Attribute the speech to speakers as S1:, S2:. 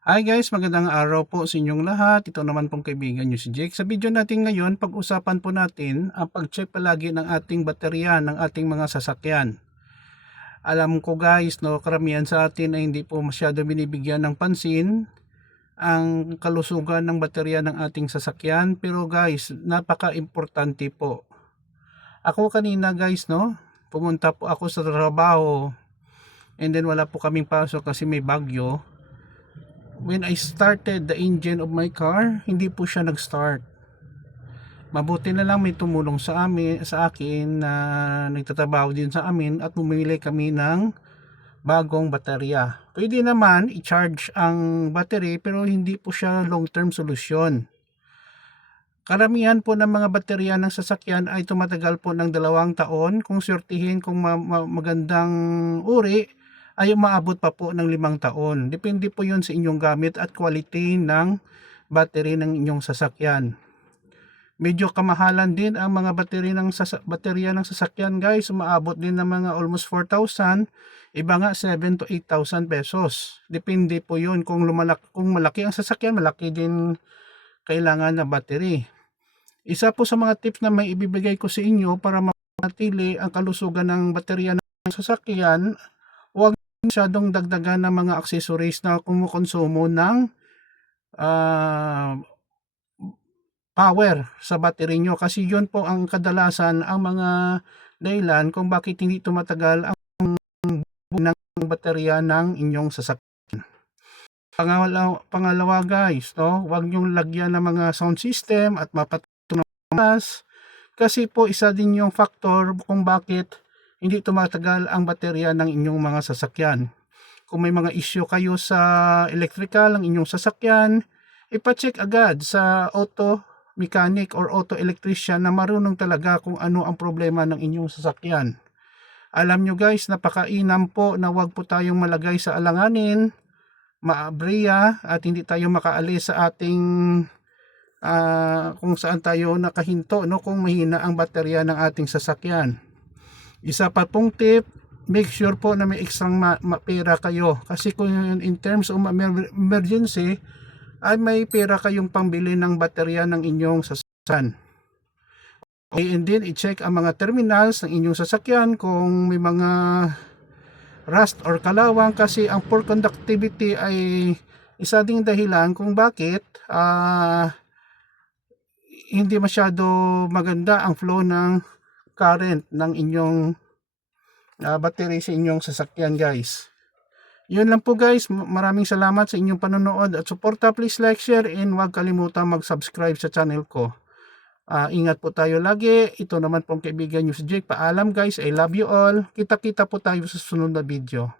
S1: Hi guys, magandang araw po sa inyong lahat. Ito naman pong kaibigan nyo si Jake. Sa video natin ngayon, pag-usapan po natin ang pag-check palagi ng ating baterya ng ating mga sasakyan. Alam ko guys, no, karamihan sa atin ay hindi po masyado binibigyan ng pansin ang kalusugan ng baterya ng ating sasakyan. Pero guys, napaka-importante po. Ako kanina guys, no, pumunta po ako sa trabaho and then wala po kaming pasok kasi may bagyo when I started the engine of my car, hindi po siya nag-start. Mabuti na lang may tumulong sa amin sa akin na nagtatrabaho din sa amin at bumili kami ng bagong baterya. Pwede naman i-charge ang battery pero hindi po siya long-term solusyon. Karamihan po ng mga baterya ng sasakyan ay tumatagal po ng dalawang taon. Kung swertihin kung ma- ma- magandang uri, ay umaabot pa po ng limang taon. Depende po yun sa inyong gamit at quality ng battery ng inyong sasakyan. Medyo kamahalan din ang mga battery ng sasa- baterya ng sasakyan guys. Umaabot din ng mga almost 4,000. Iba nga 7 to 8,000 pesos. Depende po yun kung, lumalak kung malaki ang sasakyan, malaki din kailangan na battery. Isa po sa mga tips na may ibibigay ko sa inyo para manatili ang kalusugan ng baterya ng sasakyan, huwag masyadong dagdagan ng mga accessories na kumukonsumo ng ah, power sa battery nyo. Kasi yun po ang kadalasan ang mga dahilan kung bakit hindi tumatagal ang ng baterya ng inyong sasakyan. Pangalawa, pangalawa guys, no, huwag nyong lagyan ng mga sound system at mapatunog kasi po isa din yung factor kung bakit hindi tumatagal ang baterya ng inyong mga sasakyan. Kung may mga issue kayo sa electrical ng inyong sasakyan, ipacheck agad sa auto mechanic or auto electrician na marunong talaga kung ano ang problema ng inyong sasakyan. Alam nyo guys, napakainam po na wag po tayong malagay sa alanganin, maabriya at hindi tayo makaalis sa ating ah, kung saan tayo nakahinto no kung mahina ang baterya ng ating sasakyan. Isa pa pong tip, make sure po na may extra ma- ma- pera kayo. Kasi kung in terms of emer- emergency, ay may pera kayong pangbili ng baterya ng inyong sasakyan. Okay, and then i-check ang mga terminals ng inyong sasakyan kung may mga rust or kalawang kasi ang poor conductivity ay isa ding dahilan kung bakit ah, hindi masyado maganda ang flow ng current ng inyong uh, battery sa inyong sasakyan guys. Yun lang po guys. Maraming salamat sa inyong panonood at suporta. Please like, share and huwag kalimutan mag-subscribe sa channel ko. Ah, ingat po tayo lagi. Ito naman pong kaibigan nyo si Jake. Paalam guys. I love you all. Kita-kita po tayo sa sunod na video.